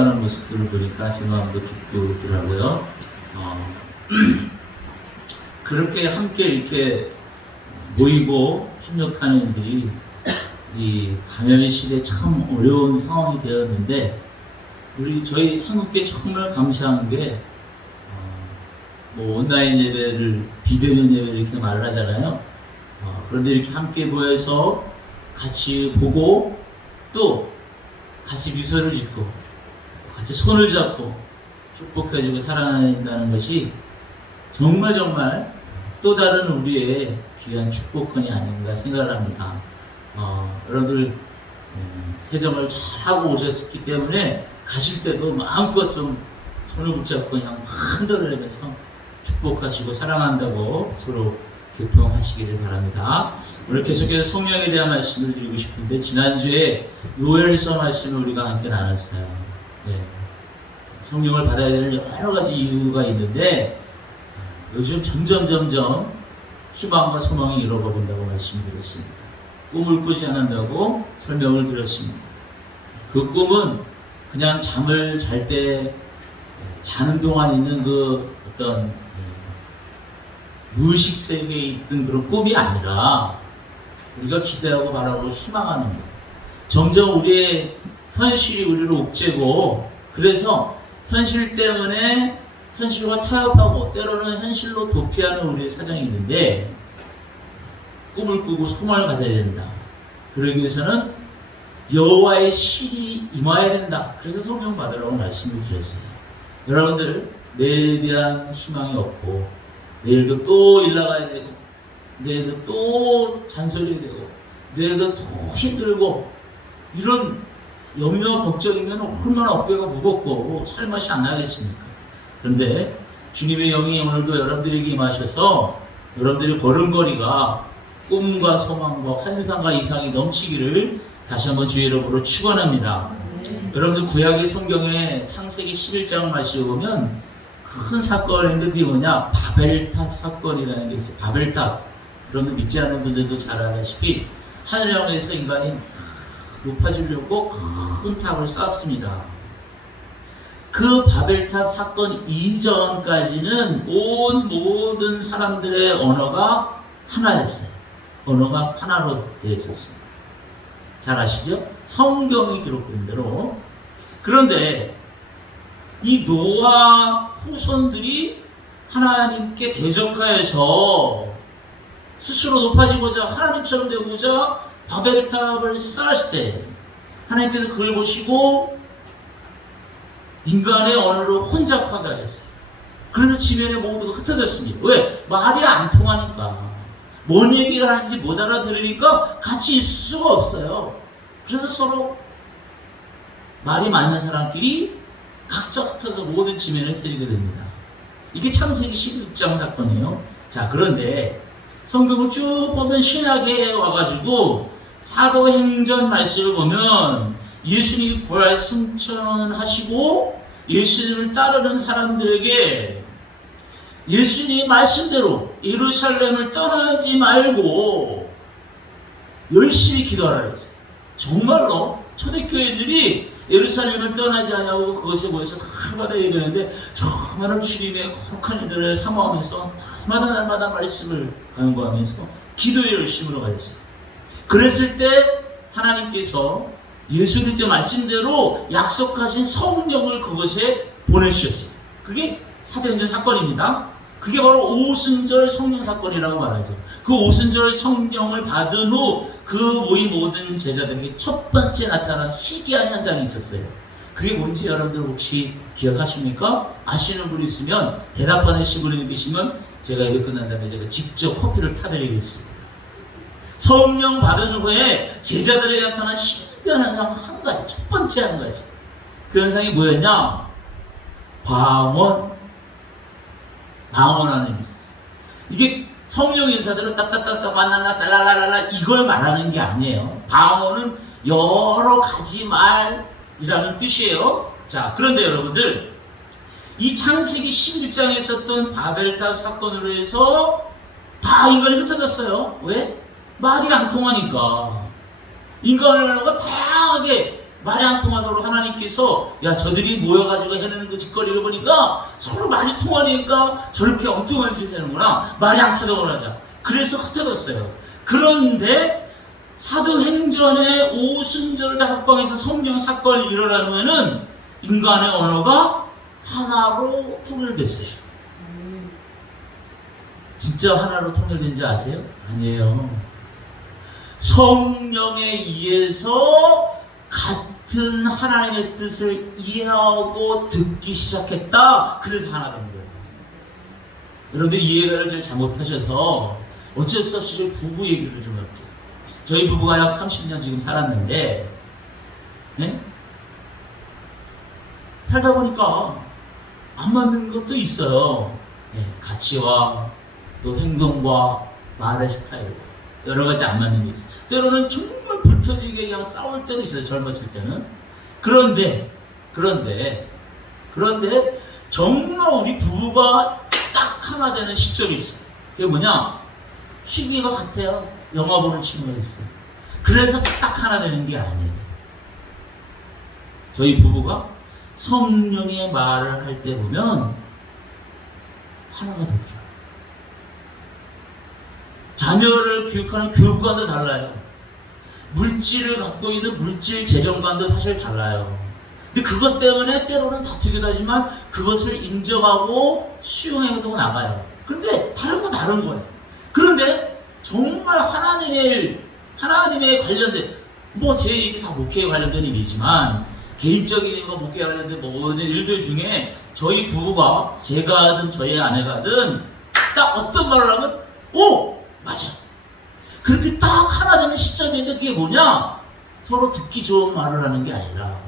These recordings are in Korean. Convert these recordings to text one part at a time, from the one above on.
하는 모습들을 보니까 제 마음도 기쁘더라고요. 그렇게 함께 이렇게 모이고 협력하는 일들이 이 감염의 시대에 참 어려운 상황이 되었는데, 저희 창국교회 정말 감사한 게 온라인 예배를 비대면 예배를 이렇게 말을 하잖아요. 그런데 이렇게 함께 모여서 같이 보고 또 같이 미소를 짓고 같이 손을 잡고 축복해주고 사랑한다는 것이 정말 또 다른 우리의 귀한 축복권이 아닌가 생각을 합니다. 여러분들 세정을 잘 하고 오셨기 때문에 가실 때도 마음껏 좀 손을 붙잡고 그냥 흔들어내면서 축복하시고 사랑한다고 서로 교통하시기를 바랍니다. 오늘 계속해서 성령에 대한 말씀을 드리고 싶은데, 지난주에 요엘서 말씀을 우리가 함께 나눴어요. 성령을 받아야 되는 여러 가지 이유가 있는데, 요즘 점점 희망과 소망이 잃어버린다고 말씀드렸습니다. 꿈을 꾸지 않는다고 설명을 드렸습니다. 그 꿈은 그냥 잠을 잘 때 자는 동안 있는 그 어떤 무의식 세계에 있던 그런 꿈이 아니라 우리가 기대하고 바라고 희망하는 거예요. 점점 우리의 현실이 우리를 옥죄고, 그래서 현실 때문에 현실과 타협하고 때로는 현실로 도피하는 우리의 사정이 있는데, 꿈을 꾸고 소망을 가져야 된다. 그러기 위해서는 여호와의 실이 임해야 된다. 그래서 성령 받으라고 말씀을 드렸어요. 여러분들, 내일에 대한 희망이 없고, 내일도 또 일 나가야 되고, 내일도 또 잔소리 되고, 내일도 또 힘들고, 이런 염려 걱정이면 얼마나 어깨가 무겁고 살맛이 안 나겠습니까? 그런데 주님의 영이 오늘도 여러분들에게 임하셔서 여러분들의 걸음걸이가 꿈과 소망과 환상과 이상이 넘치기를 다시 한번 주의 이름으로 축원합니다. 여러분들 구약의 성경에 창세기 11장 말씀을 보면 큰 사건인데, 그게 뭐냐? 바벨탑 사건이라는 게 있어요. 바벨탑. 여러분들 믿지 않는 분들도 잘 아다시피 하늘에 향해서 인간이 높아지려고 큰 탑을 쌓았습니다. 그 바벨탑 사건 이전까지는 모든 사람들의 언어가 하나였어요. 언어가 하나로 되어 있었습니다. 잘 아시죠? 성경이 기록된 대로. 그런데 이 노아 후손들이 하나님께 대적하여서 스스로 높아지고자, 하나님처럼 되고자 바벨탑을 쌓았을 때 하나님께서 그걸 보시고 인간의 언어를 혼잡하게 하셨어요. 그래서 지면에 모두가 흩어졌습니다. 왜? 말이 안 통하니까. 뭔 얘기를 하는지 못 알아들으니까 같이 있을 수가 없어요. 그래서 서로 말이 맞는 사람끼리 각자 흩어져 모든 지면에 흩어지게 됩니다. 이게 창세기 16장 사건이에요. 자, 그런데 성경을 쭉 보면 신약에 와가지고 사도행전 말씀을 보면 예수님이 부활 승천하시고 예수님을 따르는 사람들에게 예수님 말씀대로 예루살렘을 떠나지 말고 열심히 기도하라 그랬어요. 정말로 초대교회들이 예루살렘을 떠나지 않냐고 그것에 모여서 날마다 얘기하는데, 정말로 주님의 거룩한 일들을 사모하면서 날마다 말씀을 강구하면서 기도의 열심으로 가졌어요. 그랬을 때 하나님께서 예수 그리스도의 말씀대로 약속하신 성령을 그것에 보내주셨어요. 그게 사도행전 사건입니다. 그게 바로 오순절 성령 사건이라고 말하죠. 그 오순절 성령을 받은 후 그 모인 모든 제자들에게 첫 번째 나타난 희귀한 현상이 있었어요. 그게 뭔지 여러분들 혹시 기억하십니까? 아시는 분이 있으면, 대답하는 분이 계시면 제가 이게 끝난 다음에 제가 직접 커피를 타드리겠습니다. 성령 받은 후에 제자들에게 나타난 신비한 현상 한 가지, 첫 번째 한 가지. 그 현상이 뭐였냐? 방언하는 일이 있어요. 이게 성령 인사들을 따따따따 만날라 살랄랄랄라 이걸 말하는 게 아니에요. 방언은 여러 가지 말이라는 뜻이에요. 자, 그런데 여러분들, 이 창세기 11장에 있었던 바벨탑 사건으로 해서 다 인간이 흩어졌어요. 왜? 말이 안 통하니까. 인간의 언어가 다양하게 말이 안 통하도록 하나님께서 야 저들이 모여가지고 해내는 그 짓거리를 보니까 서로 말이 통하니까 저렇게 엉뚱한 짓을 하는구나. 말이 안 통하도록 하자. 그래서 흩어졌어요. 그런데 사도행전의 오순절 다락방에서 성령 사건이 일어나면은 인간의 언어가 하나로 통일됐어요. 진짜 하나로 통일된지 아세요? 아니에요. 성령에 의해서 같은 하나님의 뜻을 이해하고 듣기 시작했다. 그래서 하나 된 거예요. 여러분들이 이해를 잘 잘못하셔서 어쩔 수 없이 저희 부부 얘기를 좀 할게요. 저희 부부가 약 30년 지금 살았는데, 네? 살다 보니까 안 맞는 것도 있어요. 네, 가치와 또 행동과 말의 스타일, 여러 가지 안 맞는 게 있어요. 때로는 정말 불터지게 그냥 싸울 때도 있어요. 젊었을 때는. 그런데 정말 우리 부부가 딱 하나 되는 시점이 있어요. 그게 뭐냐? 취미가 같아요. 영화 보는 취미가 있어요. 그래서 딱 하나 되는 게 아니에요. 저희 부부가 성령의 말을 할 때 보면 하나가 되더라고요. 자녀를 교육하는 교육관도 달라요. 물질을 갖고 있는 물질 재정관도 사실 달라요. 근데 그것 때문에 때로는 다투기도 하지만 그것을 인정하고 수용해가지고 나가요. 근데 다른 건 다른 거예요. 그런데 정말 하나님의 관련된, 뭐 제 일이 다 목회에 관련된 일이지만 개인적인 일과 목회에 관련된 모든 일들 중에 저희 부부가, 제가 하든 저희 아내가 하든 딱 어떤 말을 하면 오! 맞아. 그렇게 딱 하나 되는 시점인데 그게 뭐냐? 서로 듣기 좋은 말을 하는 게 아니라,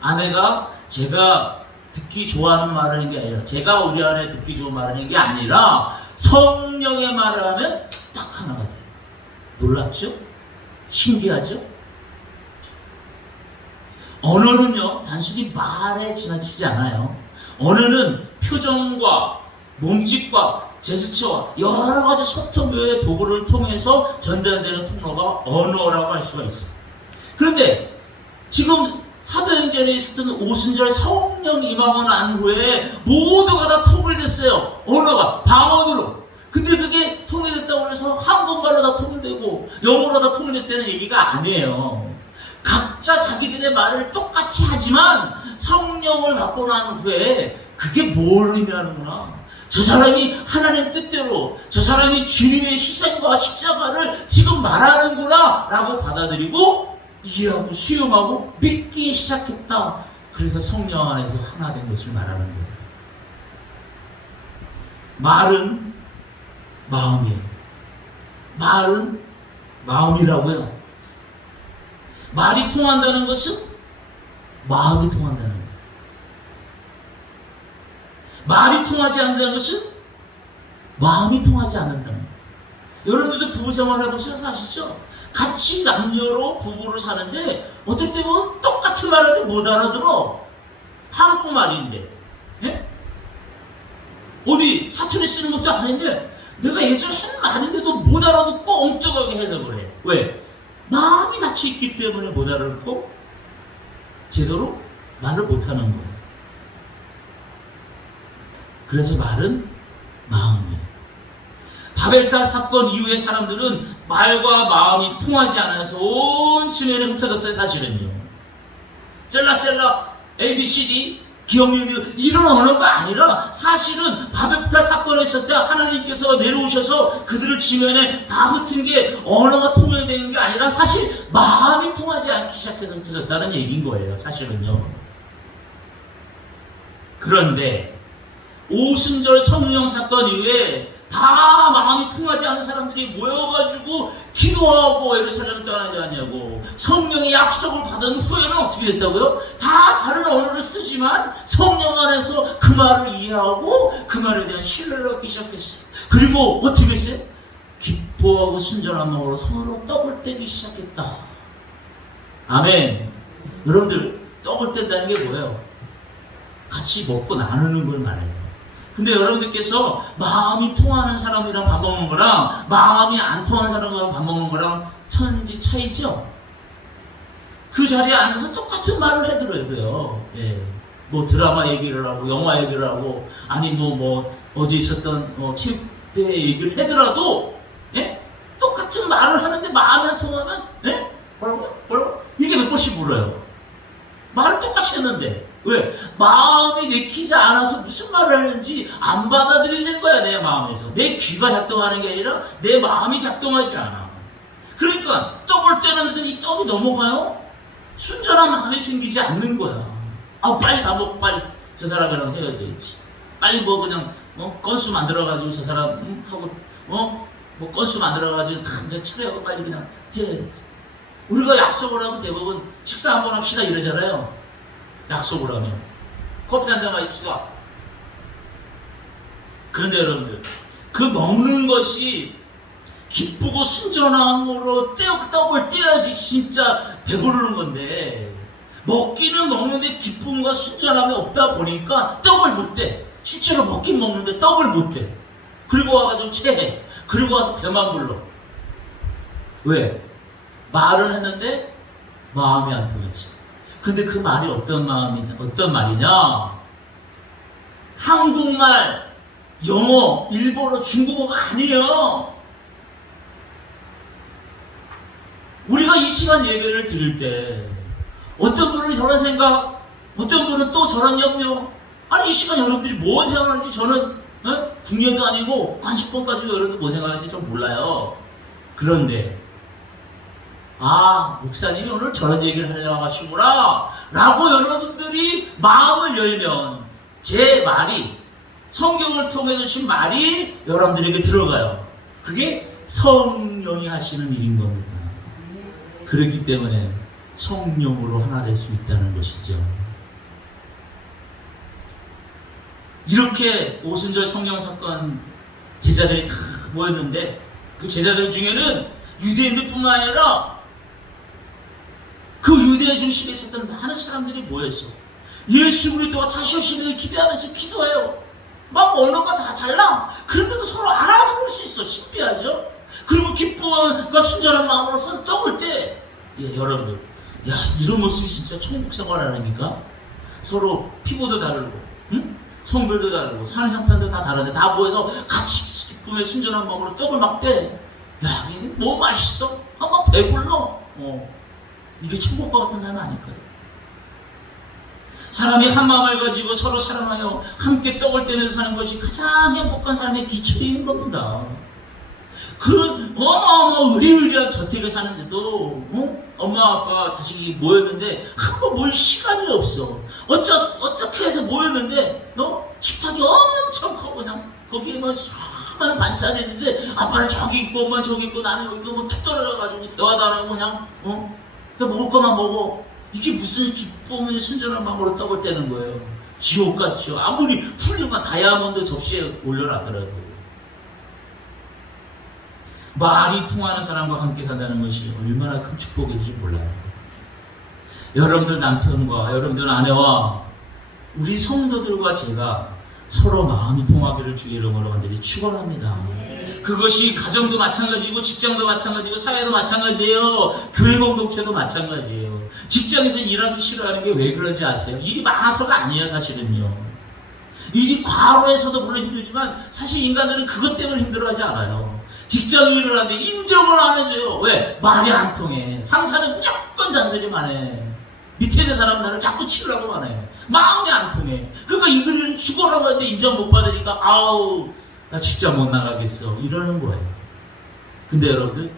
아내가 제가 듣기 좋아하는 말을 하는 게 아니라, 제가 우리 아내 듣기 좋은 말을 하는 게 아니라 성령의 말을 하면 딱 하나가 돼요. 놀랍죠? 신기하죠? 언어는요, 단순히 말에 지나치지 않아요. 언어는 표정과 몸짓과 제스처와 여러 가지 소통의 도구를 통해서 전달되는 통로가 언어라고 할 수가 있어요. 그런데 지금 사도행전에 있었던 오순절 성령 임하고 난 후에 모두가 다 통일됐어요. 언어가 방언으로. 근데 그게 통일됐다고 해서 한국말로 다 통일되고 영어로 다 통일됐다는 얘기가 아니에요. 각자 자기들의 말을 똑같이 하지만 성령을 받고 난 후에 그게 뭘 의미하는구나. 저 사람이 하나님 뜻대로, 저 사람이 주님의 희생과 십자가를 지금 말하는구나 라고 받아들이고 이해하고 수용하고 믿기 시작했다. 그래서 성령 안에서 하나 된 것을 말하는 거예요. 말은 마음이에요. 말은 마음이라고요. 말이 통한다는 것은 마음이 통한다는 거예요. 말이 통하지 않는다는 것은 마음이 통하지 않는다는 거예요. 여러분들도 부부 생활 해보셔서 아시죠? 같이 남녀로 부부를 사는데 어떨 때 보면 똑같은 말인데 못 알아들어. 한국말인데. 예? 어디 사투리 쓰는 것도 아닌데 내가 예전에 한 말인데도 못 알아듣고 엉뚱하게 해석을 해. 왜? 마음이 닫혀있기 때문에 못 알아듣고 제대로 말을 못하는 거예요. 그래서 말은 마음이에요. 바벨탑 사건 이후에 사람들은 말과 마음이 통하지 않아서 온 지면에 흩어졌어요. 사실은요. 셀라셀라 ABCD 기억력이 이런 언어가 아니라 사실은 바벨탑 사건에 있었을 때 하나님께서 내려오셔서 그들을 지면에 다 흩은 게 언어가 통일되는 게 아니라 사실 마음이 통하지 않기 시작해서 흩어졌다는 얘기인 거예요. 사실은요. 그런데 오순절 성령 사건 이후에 다 마음이 통하지 않은 사람들이 모여가지고 기도하고 예루살렘을 떠나지 않냐고. 성령의 약속을 받은 후에는 어떻게 됐다고요? 다 다른 언어를 쓰지만 성령 안에서 그 말을 이해하고 그 말에 대한 신뢰를 얻기 시작했어요. 그리고 어떻게 했어요? 기뻐하고 순전한 마음으로 서로 떡을 떼기 시작했다. 아멘. 여러분들 떡을 뗀다는 게 뭐예요? 같이 먹고 나누는 걸 말해요. 근데 여러분들께서 마음이 통하는 사람이랑 밥 먹는 거랑 마음이 안 통하는 사람이랑 밥 먹는 거랑 천지 차이죠? 그 자리에 앉아서 똑같은 말을 해들어야 돼요. 예. 뭐 드라마 얘기를 하고 영화 얘기를 하고 아니 뭐 어제 있었던 체육대회 얘기를 하더라도 예? 똑같은 말을 하는데 마음이 안 통하면 예? 뭐라고? 이게 몇 번씩 물어요. 말을 똑같이 했는데 왜? 마음이 내키지 않아서 무슨 말을 하는지 안 받아들여지는 거야. 내 마음에서 내 귀가 작동하는 게 아니라 내 마음이 작동하지 않아. 그러니까 떡을 떼는데 이 떡이 넘어가요? 순전한 마음이 생기지 않는 거야. 빨리 다 먹고 빨리 저 사람이랑 헤어져야지. 빨리 뭐 그냥 건수 만들어가지고 저 사람 하고 뭐 건수 만들어가지고 다 이제 차려고 빨리 그냥 해야지. 우리가 약속을 하면 대부분 식사 한번 합시다 이러잖아요. 약속을 하면 커피 한잔 마십시다. 그런데 여러분들 그 먹는 것이 기쁘고 순전함으로 떡을 떼어야지 진짜 배부르는 건데 먹기는 먹는데 기쁨과 순전함이 없다 보니까 떡을 못 떼. 실제로 먹긴 먹는데 떡을 못 떼. 그리고 와가지고 체해. 그리고 와서 배만 불러. 왜? 말은 했는데 마음이 안 통했지. 근데 그 말이 어떤 말이냐? 한국말, 영어, 일본어, 중국어가 아니에요. 우리가 이 시간 예배를 드릴 때 어떤 분은 저런 생각, 어떤 분은 또 저런 염려. 아니 이 시간 여러분들이 뭐 생각하는지 저는 궁예도 아니고 관심법 가지고 여러분들 뭐 생각하는지 좀 몰라요. 그런데 목사님이 오늘 저런 얘기를 하려고 하시구나 라고 여러분들이 마음을 열면 제 말이 성경을 통해서 주신 말이 여러분들에게 들어가요. 그게 성령이 하시는 일인 겁니다. 그렇기 때문에 성령으로 하나 될 수 있다는 것이죠. 이렇게 오순절 성령 사건 제자들이 다 모였는데 그 제자들 중에는 유대인들뿐만 아니라 그 유대 중심에 있었던 많은 사람들이 모였어. 예수 그리스도가 다시 오시기를 기대하면서 기도해요. 막 언어가 다 달라. 그런데도 서로 알아들을 수 있어. 신비하죠? 그리고 기쁨과 순전한 마음으로 서로 떡을 떼. 여러분들, 이런 모습이 진짜 천국 생활 아닙니까? 서로 피부도 다르고, 성별도 다르고, 사는 형편도 다 다른데 다 모여서 같이 기쁨의 순전한 마음으로 떡을 막 떼. 이게 뭐 맛있어? 막 배불러. 이게 천국과 같은 삶 아닐까요? 사람이 한 마음을 가지고 서로 사랑하여 함께 떡을 떼면서 사는 것이 가장 행복한 삶의 기초인 겁니다. 그 의리의리한 저택에 사는데도 엄마 아빠 자식이 모였는데 한 번 모일 시간이 없어. 어떻게 해서 모였는데 식탁이 엄청 커. 그냥 거기에 수많은 반찬이 있는데 아빠는 저기 있고 엄마는 저기 있고 나는 여기 있고 툭 떨어져가지고 대화도 안 하고 그냥 먹을 것만 먹어. 이게 무슨 기쁨의 순전한 마음으로 떡을 떼는 거예요. 지옥같죠. 아무리 훌륭한 다이아몬드 접시에 올려놨더라도 말이 통하는 사람과 함께 산다는 것이 얼마나 큰 축복인지 몰라요. 여러분들 남편과 여러분들 아내와 우리 성도들과 제가 서로 마음이 통하기를 주의 이름으로 간절히 축원합니다. 그것이 가정도 마찬가지고 직장도 마찬가지고 사회도 마찬가지예요. 교회 공동체도 마찬가지예요. 직장에서 일하기 싫어하는 게 왜 그런지 아세요? 일이 많아서가 아니에요. 사실은요. 일이 과로해서도 물론 힘들지만 사실 인간들은 그것 때문에 힘들어하지 않아요. 직장 일을 하는데 인정을 안 해줘요. 왜? 말이 안 통해. 상사는 무조건 잔소리만 해. 밑에 있는 사람은 나를 자꾸 치우라고만 해. 마음이 안 통해. 그러니까 이들은 죽어라고 하는데 인정 못 받으니까 나 직장 못 나가겠어 이러는 거예요. 근데 여러분들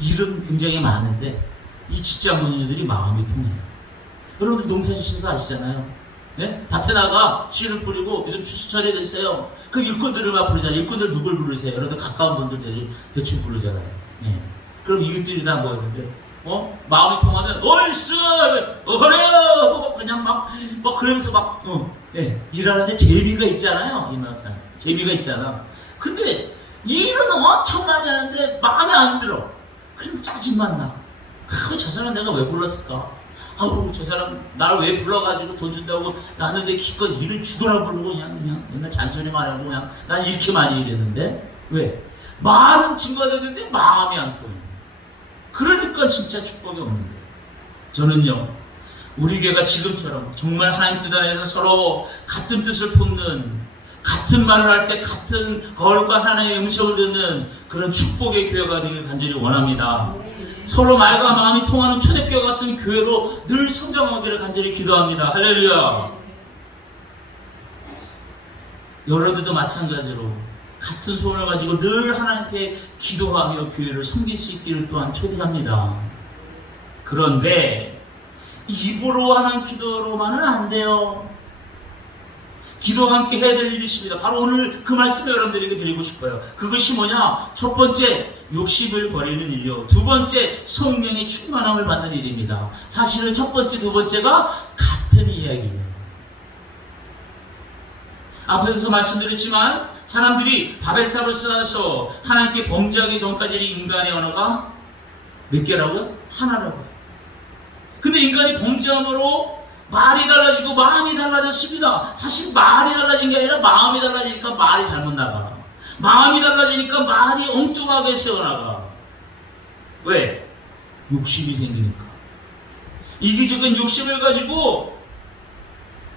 일은 굉장히 많은데 이 직장 동료들이 마음이 통해요. 여러분들 농사 지셔서 아시잖아요. 네? 밭에 나가 씨를 뿌리고 요즘 추수철이 됐어요. 그럼 일꾼들을 막 부르잖아요. 일꾼들 누굴 부르세요? 여러분들 가까운 분들 대충 부르잖아요. 네. 그럼 이웃들이 다 모였는데 마음이 통하면 얼쑤 그래요 그냥 막 그러면서 일하는데 재미가 있잖아요. 재미가 있잖아. 근데 일은 엄청 많이 하는데 마음에 안 들어. 그럼 짜증만 나. 저 사람 내가 왜 불렀을까? 저 사람 나를 왜 불러가지고 돈 준다고 났는데 기껏 일은 죽으라 부르고 그냥 맨날 잔소리만 하고 그냥 난 이렇게 많이 일했는데 왜? 말은 증거되는데 마음이 안 통해. 그러니까 진짜 축복이 없는 거예요. 저는요, 우리 교회가 지금처럼 정말 하나님 뜻 안에서 서로 같은 뜻을 품는, 같은 말을 할 때 같은 거룩한 하나님의 음성을 듣는 그런 축복의 교회가 되길 간절히 원합니다. 서로 말과 마음이 통하는 초대교회 같은 교회로 늘 성장하기를 간절히 기도합니다. 할렐루야. 여러분들도 마찬가지로 같은 소원을 가지고 늘 하나님께 기도하며 교회를 섬길 수 있기를 또한 초대합니다. 그런데 입으로 하는 기도로만은 안 돼요. 기도와 함께 해야 될 일이 있습니다. 바로 오늘 그 말씀을 여러분들에게 드리고 싶어요. 그것이 뭐냐? 첫 번째, 욕심을 버리는 일이요. 두 번째, 성령의 충만함을 받는 일입니다. 사실은 첫 번째, 두 번째가 같은 이야기예요. 앞에서 말씀드렸지만 사람들이 바벨탑을 쌓아서 하나님께 범죄하기 전까지는 인간의 언어가 몇 개라고요? 하나라고요. 근데 인간이 범죄함으로 말이 달라지고 마음이 달라졌습니다. 사실 말이 달라진 게 아니라 마음이 달라지니까 말이 잘못 나가. 마음이 달라지니까 말이 엉뚱하게 새어나가. 왜? 욕심이 생기니까. 이기적인 욕심을 가지고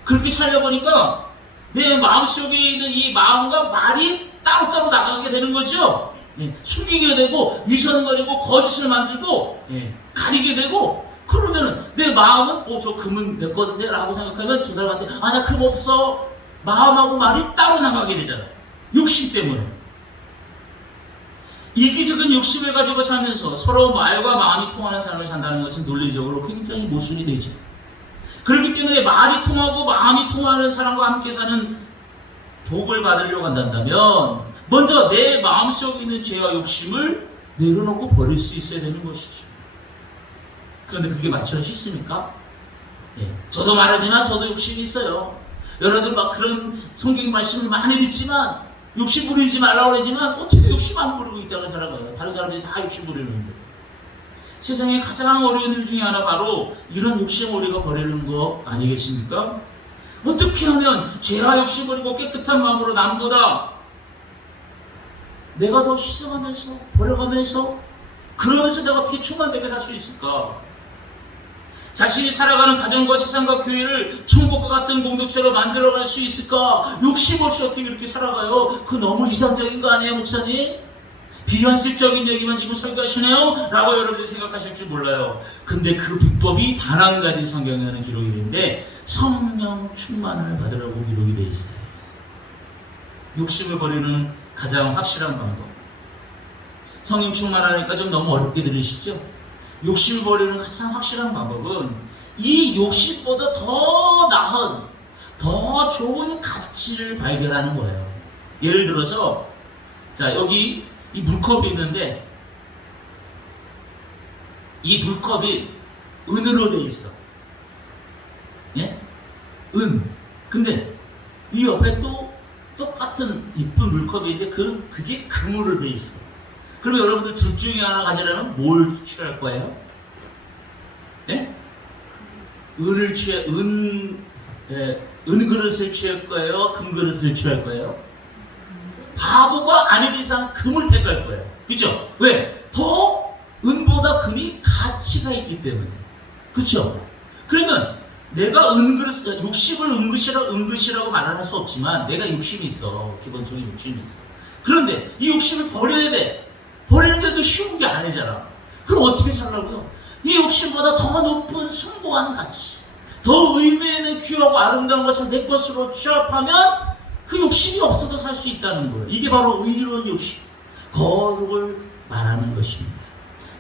그렇게 살려보니까 내 마음속에 있는 이 마음과 말이 따로따로 나가게 되는 거죠. 숨기게 되고 위선거리고 거짓을 만들고 가리게 되고, 그러면 내 마음은 저 금은 내 건데 라고 생각하면 저 사람한테 나 금 없어. 마음하고 말이 따로 나가게 되잖아요. 욕심 때문에. 이기적인 욕심을 가지고 살면서 서로 말과 마음이 통하는 삶을 산다는 것은 논리적으로 굉장히 모순이 되죠. 그렇기 때문에 말이 통하고 마음이 통하는 사람과 함께 사는 복을 받으려고 한다면 먼저 내 마음속에 있는 죄와 욕심을 내려놓고 버릴 수 있어야 되는 것이죠. 그런데 그게 마치가 쉽습니까? 저도 말하지만 저도 욕심이 있어요. 여러분들 막 그런 성경 말씀을 많이 듣지만 욕심 부리지 말라고 그러지만 어떻게 욕심 안 부리고 있다고 살아가요? 다른 사람들이 다 욕심 부리는데. 세상에 가장 어려운 일 중에 하나 바로 이런 욕심 우리가 버리는 거 아니겠습니까? 어떻게 하면 죄와 욕심 버리고 깨끗한 마음으로 남보다 내가 더 희생하면서 버려가면서 그러면서 내가 어떻게 충만되게 살 수 있을까? 자신이 살아가는 가정과 세상과 교회를 천국과 같은 공동체로 만들어갈 수 있을까? 욕심 없이 어떻게 이렇게 살아가요? 그거 너무 이상적인 거 아니에요, 목사님? 비현실적인 얘기만 지금 설교하시네요? 라고 여러분들이 생각하실 줄 몰라요. 근데 그 비법이 단 한 가지 성경에는 기록이 되는데 성령 충만을 받으라고 기록이 되어 있어요. 욕심을 버리는 가장 확실한 방법. 성령 충만하니까 좀 너무 어렵게 들리시죠? 욕심을 버리는 가장 확실한 방법은 이 욕심보다 더 나은, 더 좋은 가치를 발견하는 거예요. 예를 들어서 자, 여기 이 물컵이 있는데 이 물컵이 은으로 돼 있어. 예? 은. 근데 이 옆에 또 똑같은 이쁜 물컵이 있는데 그게 금으로 돼 있어. 그러면 여러분들 둘 중에 하나 가지려면 뭘 취할 거예요? 예? 은 그릇을 취할 거예요? 금 그릇을 취할 거예요? 바보가 아닌 이상 금을 택할 거예요. 그죠? 왜? 더 은보다 금이 가치가 있기 때문에. 그쵸? 그러면 내가 은그릇, 욕심을 은긋이라고 말을 할 수 없지만 내가 욕심이 있어. 기본적인 욕심이 있어. 그런데 이 욕심을 버려야 돼. 버리는 게 또 쉬운 게 아니잖아. 그럼 어떻게 살라고요? 이 욕심보다 더 높은 숭고한 가치, 더 의미 있는 귀하고 아름다운 것을 내 것으로 취합하면 그 욕심이 없어도 살 수 있다는 거예요. 이게 바로 의로운 욕심, 거룩을 말하는 것입니다.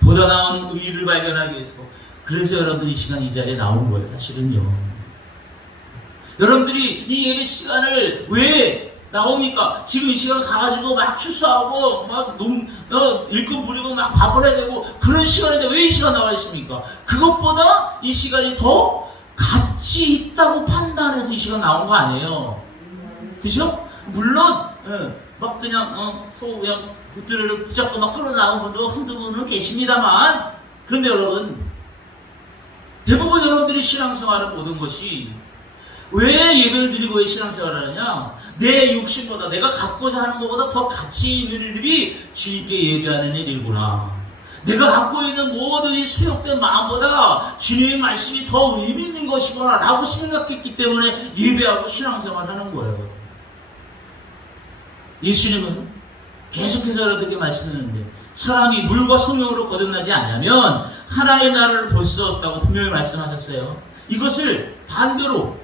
보다 나은 의의를 발견하기 위해서 그래서 여러분들이 이 시간 이 자리에 나온 거예요. 사실은요. 여러분들이 이 예배 시간을 왜 나옵니까? 지금 이 시간 가가지고 막 추수하고 막 일꾼 부리고 막 밥을 해야 되고 그런 시간인데 왜 이 시간 나와 있습니까? 그것보다 이 시간이 더 가치 있다고 판단해서 이 시간 나온 거 아니에요. 그죠? 물론 막 그냥 그냥 구두를 붙잡고 막 끌어 나온 분도 한두 분은 계십니다만, 그런데 여러분 대부분 여러분들이 신앙생활을 모든 것이 왜 예배를 드리고 왜 신앙생활을 하느냐? 내 욕심보다 내가 갖고자 하는 것보다 더 가치 있는 일들이 주님께 예배하는 일이구나. 내가 갖고 있는 모든 이 소욕된 마음보다 주님의 말씀이 더 의미 있는 것이구나 라고 생각했기 때문에 예배하고 신앙생활 하는 거예요. 예수님은 계속해서 여러분에게 말씀하는데 사람이 물과 성령으로 거듭나지 않으면 하나의 나라를 볼 수 없다고 분명히 말씀하셨어요. 이것을 반대로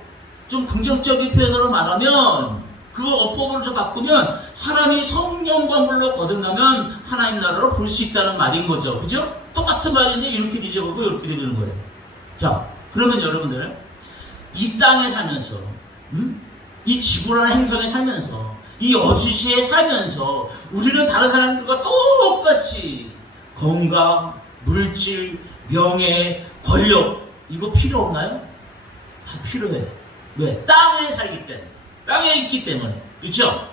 좀 긍정적인 표현으로 말하면 그 어법으로 좀 바꾸면 사람이 성령과 물로 거듭나면 하나님 나라를 볼 수 있다는 말인 거죠. 그죠? 똑같은 말인데 이렇게 뒤져보고 이렇게 되는 거예요. 자, 그러면 여러분들 이 땅에 살면서 이 지구라는 행성에 살면서 이 어주시에 살면서 우리는 다른 사람들과 똑같이 건강, 물질, 명예, 권력 이거 필요 없나요? 다 필요해요. 왜? 땅에 살기 때문에. 땅에 있기 때문에. 그렇죠?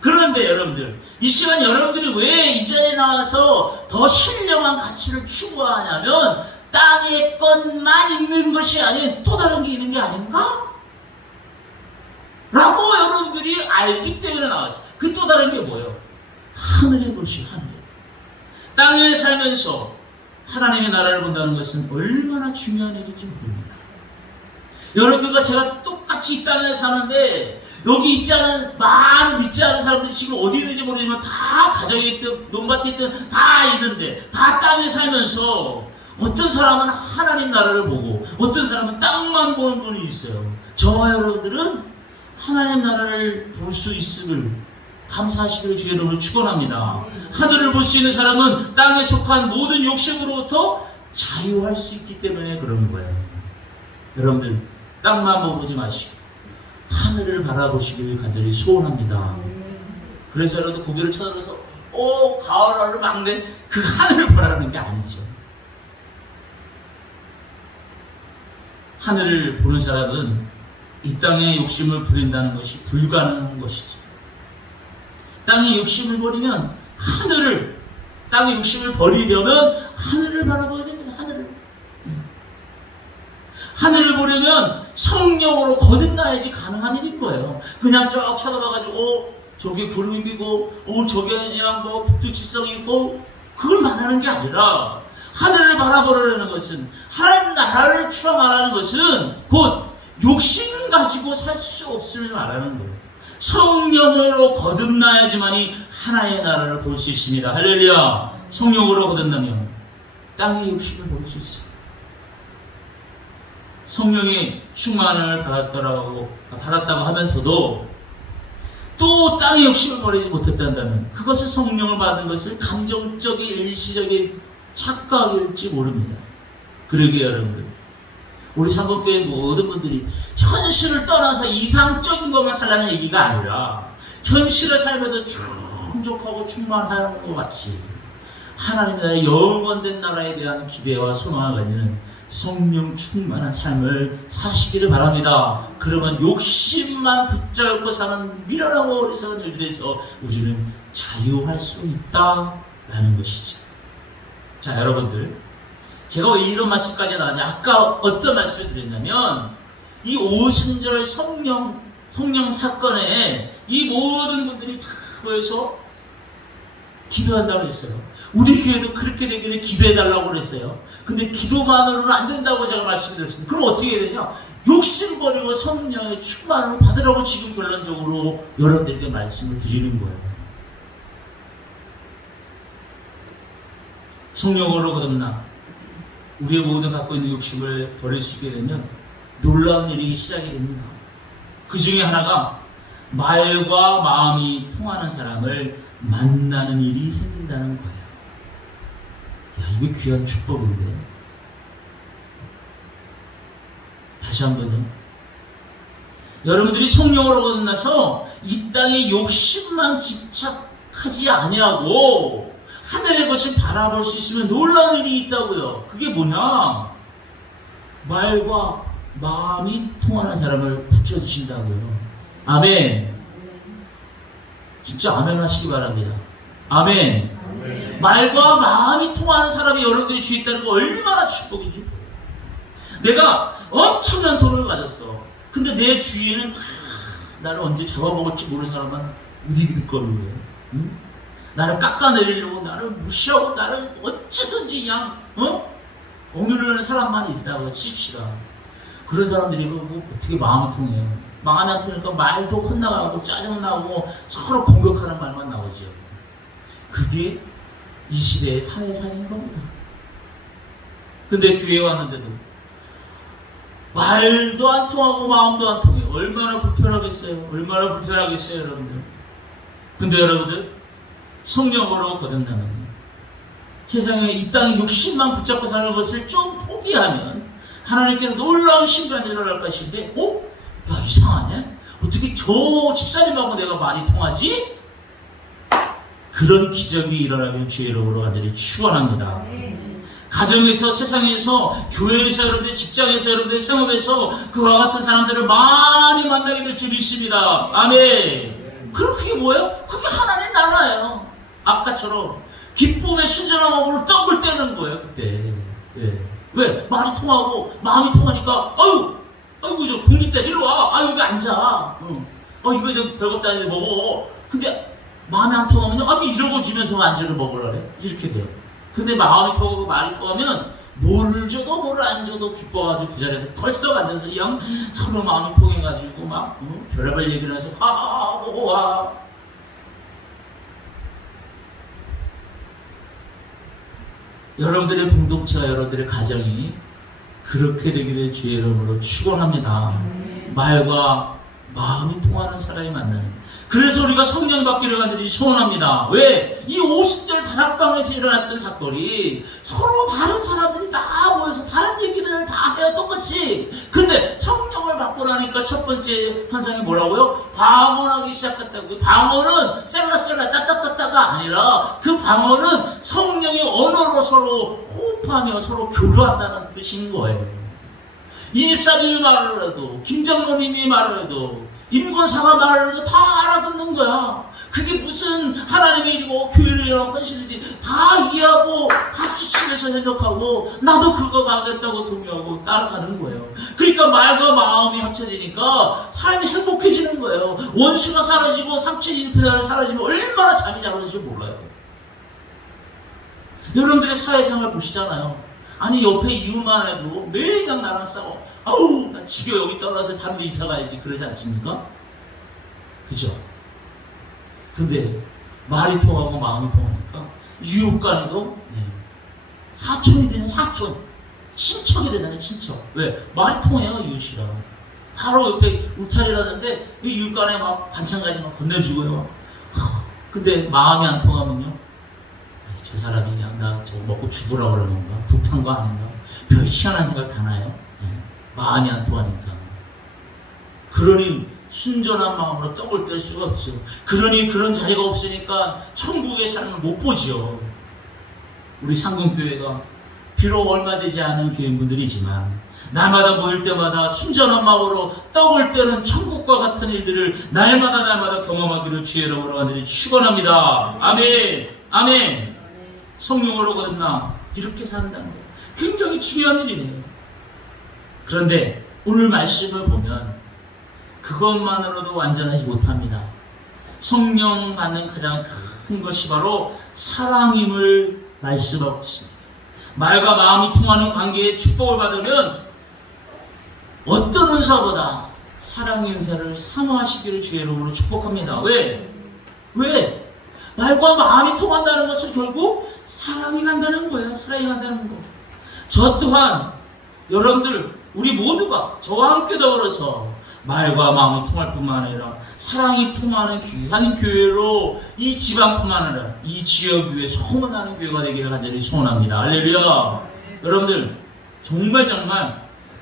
그런데 여러분들 이 시간 여러분들이 왜 이 자리에 나와서 더 신령한 가치를 추구하냐면 땅에 것만 있는 것이 아닌 또 다른 게 있는 게 아닌가? 라고 여러분들이 알기 때문에 나왔어요. 그 또 다른 게 뭐예요? 하늘의 것이 하늘의 것. 땅에 살면서 하나님의 나라를 본다는 것은 얼마나 중요한 일인지 모릅니다. 여러분들과 제가 똑같이 이 땅에 사는데 여기 있지 않은 많은 믿지 않은 사람들이 지금 어디 있는지 모르지만 다 가정에 있든 논밭에 있든 다 있는데 다 땅에 살면서 어떤 사람은 하나님 나라를 보고 어떤 사람은 땅만 보는 분이 있어요. 저와 여러분들은 하나님 나라를 볼 수 있음을 감사하시기를 주의 이름으로 축원합니다. 하늘을 볼 수 있는 사람은 땅에 속한 모든 욕심으로부터 자유할 수 있기 때문에 그런 거예요. 여러분들 땅만 보지 마시고 하늘을 바라보시길 간절히 소원합니다. 그래서 여러분들 고개를 쳐들어서 가을하루 막내 그 하늘을 보라는 게 아니죠. 하늘을 보는 사람은 이 땅의 욕심을 부린다는 것이 불가능한 것이죠. 땅의 욕심을 버리면 땅의 욕심을 버리려면 하늘을 바라봐야 됩니다. 하늘을 보려면 성령으로 거듭나야지 가능한 일인 거예요. 그냥 쭉 쳐다봐가지고 저기 구름이 끼고 저기 그냥 뭐 북두칠성이 있고 그걸 말하는 게 아니라 하늘을 바라보려는 것은 하나님 나라를 추앙하라는 것은 곧 욕심 가지고 살 수 없음을 말하는 거예요. 성령으로 거듭나야지만이 하나의 나라를 볼 수 있습니다. 할렐루야. 성령으로 거듭나면 땅의 욕심을 볼 수 있어요. 성령의 충만을 받았다고 하면서도 또 땅의 욕심을 버리지 못했다면 그것을 성령을 받은 것을 감정적인 일시적인 착각일지 모릅니다. 그러게 여러분들 우리 상급교회 모든 분들이 현실을 떠나서 이상적인 것만 살라는 얘기가 아니라 현실을 살면서 충족하고 충만하는 것 같이 하나님의 나라의 영원된 나라에 대한 기대와 소망을 가지는 성령 충만한 삶을 사시기를 바랍니다. 그러면 욕심만 붙잡고 사는 미련하고 어리석은 일들에서 우리는 자유할 수 있다라는 것이죠. 자, 여러분들 제가 왜 이런 말씀까지 나왔냐? 아까 어떤 말씀을 드렸냐면 이 오순절 성령 사건에 이 모든 분들이 다 모여서 기도한다고 했어요. 우리 교회도 그렇게 되기를 기도해달라고 그랬어요. 근데 기도만으로는 안 된다고 제가 말씀드렸습니다. 그럼 어떻게 해야 되냐? 욕심 버리고 성령의 충만을 받으라고 지금 결론적으로 여러분들에게 말씀을 드리는 거예요. 성령으로 거듭나 우리의 모든 갖고 있는 욕심을 버릴 수 있게 되면 놀라운 일이 시작이 됩니다. 그 중에 하나가 말과 마음이 통하는 사람을 만나는 일이 생긴다는 거예요. 야, 이거 귀한 축복인데. 다시 한번요. 여러분들이 성령으로 거듭나서 이 땅의 욕심만 집착하지 아니하고 하늘의 것을 바라볼 수 있으면 놀라운 일이 있다고요. 그게 뭐냐? 말과 마음이 통하는 사람을 붙여주신다고요. 아멘. 진짜 아멘 하시기 바랍니다. 아멘. 아멘. 말과 마음이 통하는 사람이 여러분들이 주위에 있다는 거 얼마나 축복인지. 내가 엄청난 돈을 가졌어. 근데 내 주위에는 다 나를 언제 잡아먹을지 모르는 사람만 우디기득거리고요. 응? 나를 깎아내리려고 나를 무시하고 나를 어찌든지 그냥 억누르는 사람만 있다고 칩시다. 그런 사람들이 뭐 어떻게 마음이 통해요? 마음이 안 통하니까 말도 혼나가고 짜증나고 서로 공격하는 말만 나오죠. 그게 이 시대의 사회상인 겁니다. 근데 교회에 왔는데도 말도 안 통하고 마음도 안 통해요. 얼마나 불편하겠어요. 얼마나 불편하겠어요, 여러분들. 근데 여러분들, 성령으로 거듭나면 세상에 이 땅에 욕심만 붙잡고 사는 것을 좀 포기하면 하나님께서 놀라운 신관이 일어날 것인데, 야, 이상하네? 어떻게 저 집사님하고 내가 말이 통하지? 그런 기적이 일어나길 주의 이름으로 간절히 축원합니다. 가정에서, 세상에서, 교회에서, 여러분들 직장에서, 여러분들 생업에서 그와 같은 사람들을 많이 만나게 될 줄 믿습니다. 아멘. 그렇게 뭐예요? 그게 하나님 나라예요. 아까처럼 기쁨의 순전한 마음으로 떡을 떼는 거예요. 그때. 왜? 말이 통하고 마음이 통하니까 아이고 저 공주때 일로 와. 여기 앉아. 이거 좀 별것도 아닌데 먹어. 근데 마음이 안 통하면 이러고 지면서 안주를 먹으라 그래. 이렇게 돼요. 근데 마음이 통하고 말이 통하면 뭘 줘도 뭘 안 줘도 기뻐가지고 그 자리에서 털썩 앉아서 그냥 서로 마음이 통해가지고 막 별의별 얘기를 해서 하하하하. 여러분들의 공동체와 여러분들의 가정이 그렇게 되기를 주의 이름으로 축원합니다. 말과 마음이 통하는 사람이 만나는. 그래서 우리가 성령 받기를 간절히 소원합니다. 왜? 이 50절 다락방에서 일어났던 사건이 서로 다른 사람들이 다 모여서 다른 얘기들을 다 해요, 똑같이. 근데 성령을 받고 나니까 첫 번째 현상이 뭐라고요? 방언하기 시작했다고요. 방언은 셀라셀라 따따따따가 아니라 그 방언은 성령의 언어로 서로 호흡하며 서로 교류한다는 뜻인 거예요. 이집사님이 말을 해도, 김정로님이 말을 해도, 임권사가 말을 해도 다 알아듣는 거야. 그게 무슨 하나님의 일이고 교회를 위한 헌신이지. 다 이해하고 박수치면서 협력하고 나도 그거 가겠다고 동의하고 따라가는 거예요. 그러니까 말과 마음이 합쳐지니까 삶이 행복해지는 거예요. 원수가 사라지고 삼촌이 사라지면 얼마나 잠이 잘 오는지 몰라요. 여러분들의 사회생활 보시잖아요. 아니 옆에 이웃만 해도 매일 그냥 나랑 싸워. 나 지겨 여기 떠나서 다른 데 이사 가야지. 그러지 않습니까? 그죠? 근데 말이 통하고 마음이 통하니까 이웃 간에도 사촌이 되는 사촌, 친척이 되잖아요. 친척. 왜? 말이 통해요. 이웃이랑. 바로 옆에 울타리라는데 이웃 간에 막 반찬까지 막 건네주고요. 근데 마음이 안 통하면요, 저 사람이 그냥 나 저거 먹고 죽으라고 그러는 건가? 북한 거 아닌가? 별 희한한 생각 다 나요. 마음이 안 통하니까. 그러니 순전한 마음으로 떡을 뗄 수가 없죠. 그러니 그런 자리가 없으니까 천국의 삶을 못 보지요. 우리 상금교회가 비록 얼마 되지 않은 교인분들이지만 날마다 모일 때마다 순전한 마음으로 떡을 떼는 천국과 같은 일들을 날마다 경험하기를 주의 이름으로 간절히 축원합니다. 아멘. 아멘. 성령으로 거듭나 이렇게 산다는 거 굉장히 중요한 일이네요. 그런데 오늘 말씀을 보면 그것만으로도 완전하지 못합니다. 성령 받는 가장 큰 것이 바로 사랑임을 말씀하고 있습니다. 말과 마음이 통하는 관계에 축복을 받으면 어떤 은사보다 사랑의 은사를 사모하시기를 주의 이름으로 축복합니다. 왜? 말과 마음이 통한다는 것은 결국 사랑이 간다는 거예요. 사랑이 간다는 거. 저 또한 여러분들 우리 모두가 저와 함께 더불어서 말과 마음이 통할 뿐만 아니라 사랑이 통하는 귀한 교회로 이 지방뿐만 아니라 이 지역 위에 소문나는 교회가 되기를 간절히 소원합니다. 할렐루야. 여러분들 정말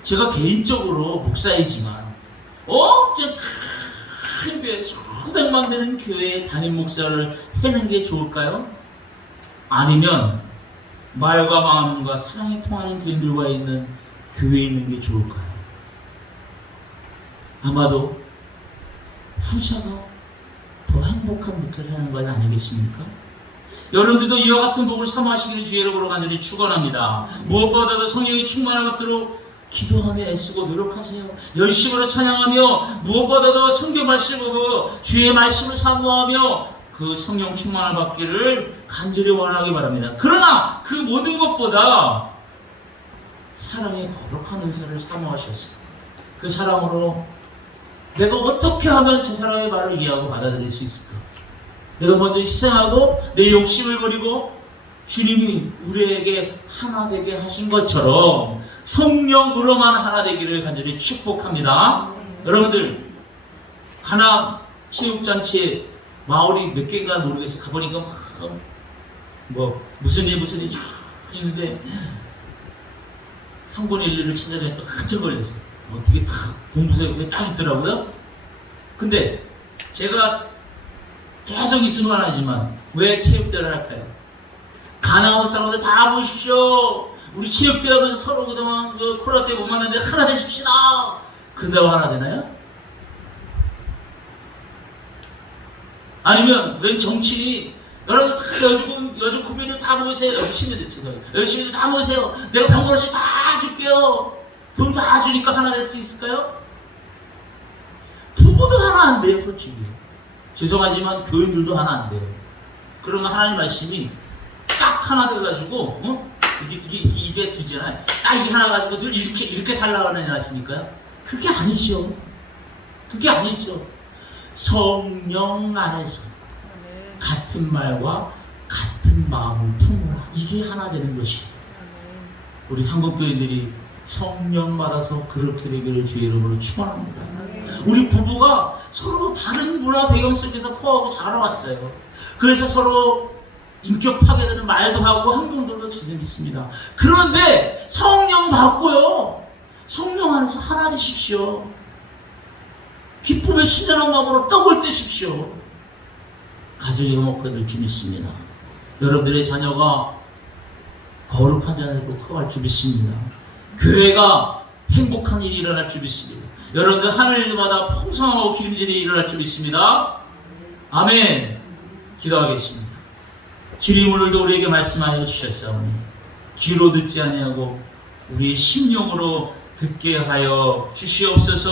제가 개인적으로 목사이지만 엄청 큰 교회 수백만 되는 교회에 담임 목사를 하는 게 좋을까요? 아니면 말과 마음과 사랑이 통하는 교인들과 있는 교회에 있는 게 좋을까요? 아마도 후자가 더 행복한 목회를 하는 것 아니겠습니까? 여러분들도 이와 같은 복을 사모하시기를 주의 이름으로 간절히 축원합니다. 무엇보다도 성령의 충만을 받도록 기도하며 애쓰고 노력하세요. 열심으로 찬양하며 무엇보다도 성경 말씀을 보고 주의 말씀을 사모하며 그 성령 충만을 받기를 간절히 원하기 바랍니다. 그러나 그 모든 것보다 사랑의 거룩한 은사를 사모하셨어요. 그 사랑으로 내가 어떻게 하면 저 사람의 말을 이해하고 받아들일 수 있을까? 내가 먼저 희생하고 내 욕심을 버리고 주님이 우리에게 하나 되게 하신 것처럼 성령으로만 하나 되기를 간절히 축복합니다. 여러분들, 하나 체육잔치에 마을이 몇 개인가 모르겠어요. 가보니까 막 무슨 일 쫙 있는데 3분의 1을 찾아내니까 한참 걸렸어요. 어떻게 다 동부서에 딱 있더라고요. 근데 제가 계속 이 수는 하지만 왜 체육대회를 할까요? 가나운 사람들 다 모십시오. 우리 체육대회하면서 서로 그동안 그 코로나 때 못 만났는데 하나 되십시다. 근다고 하나 되나요? 아니면 웬 정치인이 여러분 다 여중 국민들 다 모으세요. 여기 시민들 죄송해요. 여기 시민들 다 모으세요. 내가 병원씩 다 줄게요. 돈 다 주니까 하나 될 수 있을까요? 부부도 하나 안 돼요, 솔직히. 죄송하지만 교인들도 하나 안 돼요. 그러면 하나님 말씀이 딱 하나 돼가지고, 이게 두잖아요. 딱 이게 하나 가지고 늘 이렇게 살라고 하는 일 않습니까요? 그게 아니죠. 그게 아니죠. 성령 안에서 같은 말과 같은 마음을 품으라. 이게 하나 되는 것이에요. 우리 상급교인들이 성령 받아서 그렇게 되기를 주의 이름으로 축원합니다. 우리 부부가 서로 다른 문화 배경 속에서 커하고 자라왔어요. 그래서 서로 인격 파괴되는 말도 하고 행동들도 있습니다. 그런데 성령 받고요, 성령 안에서 하나 되십시오. 기쁨의 순전한 마음으로 떡을 떼십시오. 가정이 화목하게 될 줄 믿습니다. 여러분들의 자녀가 거룩한 자녀로 커갈 줄 믿습니다. 교회가 행복한 일이 일어날 줄 믿습니다. 여러분들 하늘 일마다 풍성하고 기름진 일이 일어날 줄 믿습니다. 아멘. 기도하겠습니다. 주님, 오늘도 우리에게 말씀하여 주셨사오니 귀로 듣지 아니하고 우리의 심령으로 듣게 하여 주시옵소서.